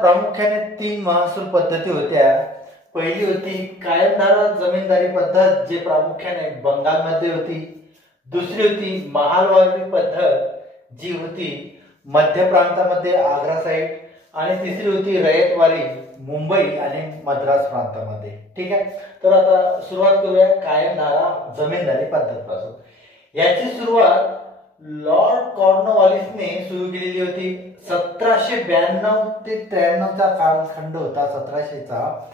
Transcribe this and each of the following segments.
प्रामुख्याने तीन महसूल पद्धती होत्या। पहिली होती कायमधारा जमीनदारी पद्धत, जे प्रामुख्याने बंगालमध्ये होती। दुसरी होती महालवारी पद्धत, जी होती मध्य प्रांतामध्ये आग्रा साइड, आणि तिसरी होती रयतवारी, मुंबई आणि मद्रास प्रांतामध्ये। ठीक आहे, तर आता सुरुवात करूया कायमधारा जमीनदारी पद्धतीपासून। याची सुरुवात लॉर्ड कॉर्नवॉलिसने सुरू केलेली होती। 1792 ते 93 चा कालखंड होता 1700चा।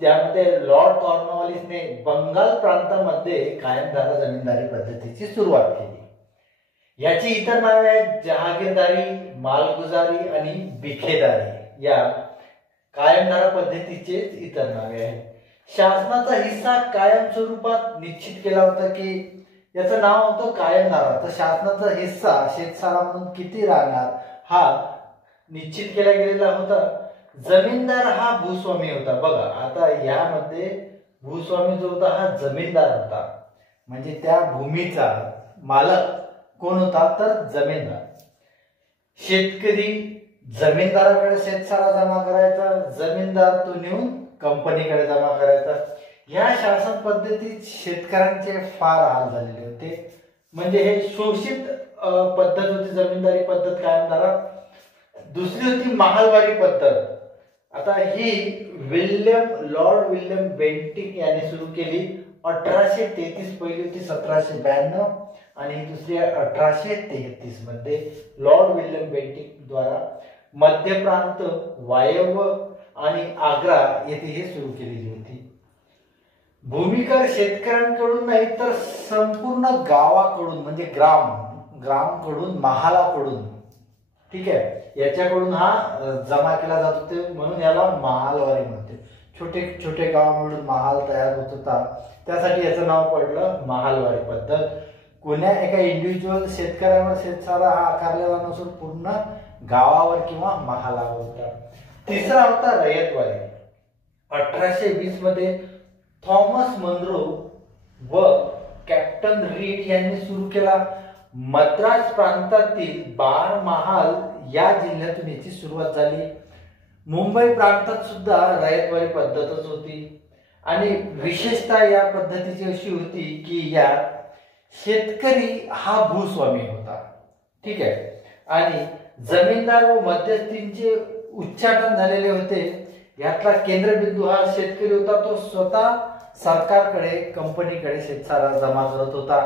त्यामध्ये लॉर्ड कॉर्नवॉलिसने बंगाल प्रांतामध्ये कायमधारा जमीनदारी पद्धतीची सुरुवात केली। याची इतर नावे आहेत जहागीरदारी, मालगुजारी आणि बिखेदारी। या कायमधारा पद्धतीचे इतर नावे आहेत। शासनाचा हिस्सा कायम स्वरूपात निश्चित केला होता की याचं नाव होतं कायमधारा। तर शासनाचा हिस्सा शेतसारा म्हणून किती राहणार हा निश्चित केला गेलेला होता। जमीनदार हा भूस्वामी होता। बघा आता यामध्ये भूस्वामी जो होता हा जमीनदार होता, म्हणजे त्या भूमीचा मालक कोण होता तर जमीनदार। शेतकरी जमीनदाराकडे शेतसारा जमा करायचा, जमीनदार तो नेऊन कंपनीकडे जमा करायचा। या शासन पद्धतीत शेतकऱ्यांचे फार हाल झालेले होते, म्हणजे हे शोषित पद्धत होती जमीनदारी पद्धत कायमधारा। दुसरी होती महालवारी पद्धत। आता ही लॉर्ड विल्यम बेंटिक यांनी सुरू केली 1833। पहिली होती 1792 आणि दुसरी 1833 मध्ये लॉर्ड विल्यम बेंटिक द्वारा मध्य प्रांत, वायव्य आणि आग्रा येथे हे सुरू केलेली होती। भूमिकर शेतकऱ्यांकडून नाही तर संपूर्ण गावाकडून, म्हणजे ग्रामकडून, महालाकडून, ठीक आहे, याच्याकडून हा जमा केला जात होते, म्हणून याला महालवारी म्हणते। छोटे छोटे गाव मिळून महाल तयार होत होता, त्यासाठी याचं नाव पडलं महालवारी पद्धत। कोण्या एका इंडिव्हिज्युअल शेतकऱ्यावर शेतसारा हा आकारलेला नसून पूर्ण गावावर किंवा महालावर होता। तिसरा होता रयतवारी। 1820 मध्ये थॉमस मनरो व कॅप्टन रीड यांनी सुरू केला। मद्रास प्रांतातील बारमाहाल या जिल्ह्यातून याची सुरुवात झाली। मुंबई प्रांतात सुद्धा रयतवारी पद्धतच होती, आणि विशेषतः या पद्धतीची अशी होती की यात शेतकरी हा भूस्वामी होता, ठीक आहे, आणि जमीनदार व मध्यस्थींचे उच्चाटन झालेले होते। यातला केंद्रबिंदू हा शेतकरी होता, तो स्वतः सरकारकडे, कंपनीकडे शेतसारा जमा करत होता।